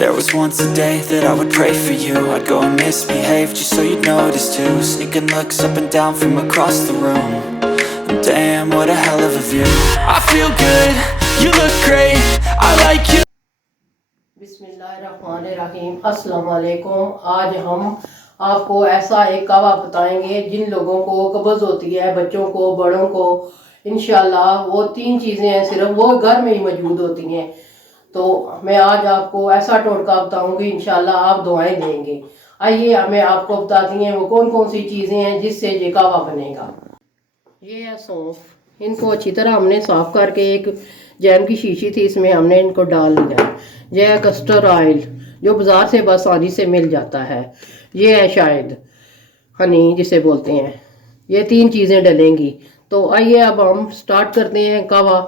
There was once a day that I would pray for you. I'd go and misbehave just so you'd notice too. Sneaking looks up and down from across the room. And damn, what a hell of a view. I feel good, you look great, I like you. बिस्मिल्लाहिर्रहमानिर्रहीम, अस्सलाम वालेकुम। आज हम आपको ऐसा एक कहवा बताएंगे जिन लोगों को कब्ज़ होती है, बच्चों को, बड़ों को, इंशाल्लाह वो 3 चीज़ें हैं सिर्फ वो घर में ही मौजूद होती हैं। तो मैं आज आपको ऐसा टोटका बताऊंगी, इंशाल्लाह आप दुआएं देंगे। आइए मैं आपको बताती हैं वो कौन कौन सी चीज़ें हैं जिससे ये कहवा बनेगा। ये है सौंफ, इनको अच्छी तरह हमने साफ करके एक जैम की शीशी थी इसमें हमने इनको डाल लिया। ये है कस्टर्ड ऑयल जो बाज़ार से बस आसानी से मिल जाता है। ये है शायद हनी जिसे बोलते हैं। ये 3 चीज़ें डलेंगी। तो आइए अब हम स्टार्ट करते हैं कहवा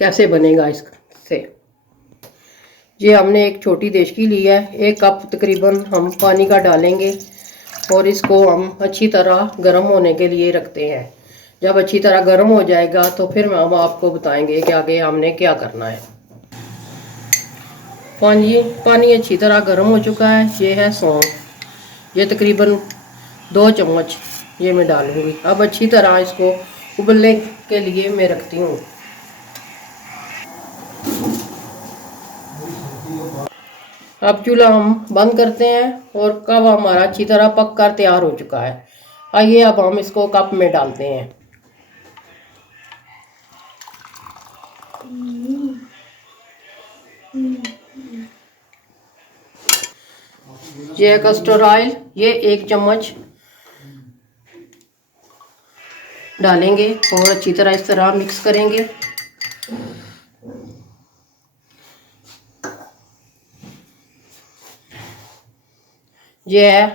कैसे बनेगा इससे। ये हमने एक छोटी देशकी ली है, 1 कप तकरीबन हम पानी का डालेंगे और इसको हम अच्छी तरह गर्म होने के लिए रखते हैं। जब अच्छी तरह गर्म हो जाएगा तो फिर हम आपको बताएंगे कि आगे हमने क्या करना है। पानी अच्छी तरह गर्म हो चुका है। ये है सौंफ, ये तकरीबन 2 चम्मच ये मैं डालूंगी। अब अच्छी तरह इसको उबलने के लिए मैं रखती हूँ। अब चूल्हा हम बंद करते हैं और कहवा हमारा अच्छी तरह पक कर तैयार हो चुका है। आइए अब हम इसको कप में डालते हैं। ये कस्टर्ड ऑयल, ये 1 चम्मच डालेंगे और अच्छी तरह इस तरह मिक्स करेंगे। ये है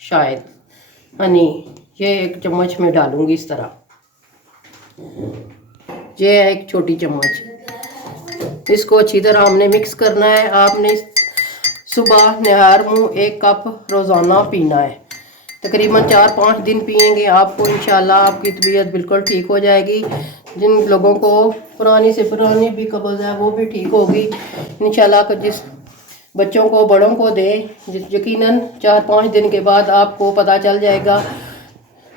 शायद हनी, ये 1 चम्मच में डालूंगी इस तरह। ये है 1 छोटी चम्मच। इसको अच्छी तरह हमने मिक्स करना है। आपने सुबह नहर मुँह 1 कप रोज़ाना पीना है। तकरीबन 4-5 दिन पिएंगे आपको इंशाल्लाह आपकी तबीयत बिल्कुल ठीक हो जाएगी। जिन लोगों को पुरानी से पुरानी भी कब्ज़ है वो भी ठीक होगी इंशाल्लाह। जिस बच्चों को, बड़ों को दें, यकीनन 4-5 दिन के बाद आपको पता चल जाएगा।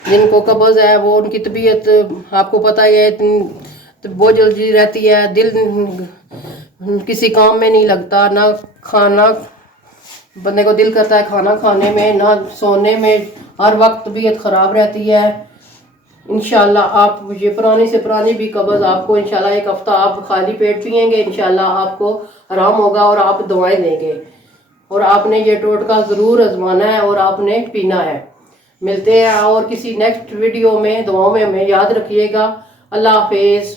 जिनको कब्ज़ है वो उनकी तबीयत आपको पता ही है तो बहुत जल्दी रहती है। दिल किसी काम में नहीं लगता, ना खाना बंदे को दिल करता है खाना खाने में, ना सोने में, हर वक्त तबीयत ख़राब रहती है। इंशाल्लाह आप ये पुरानी से पुरानी भी कब्ज़ आपको इंशाल्लाह 1 हफ़्ता आप खाली पेट पिएंगे, इंशाल्लाह आपको आराम होगा और आप दवाएं देंगे। और आपने ये टोटका ज़रूर आजमाना है और आपने पीना है। मिलते हैं और किसी नेक्स्ट वीडियो में। दुआओं में हमें याद रखिएगा। अल्लाह हाफिज़।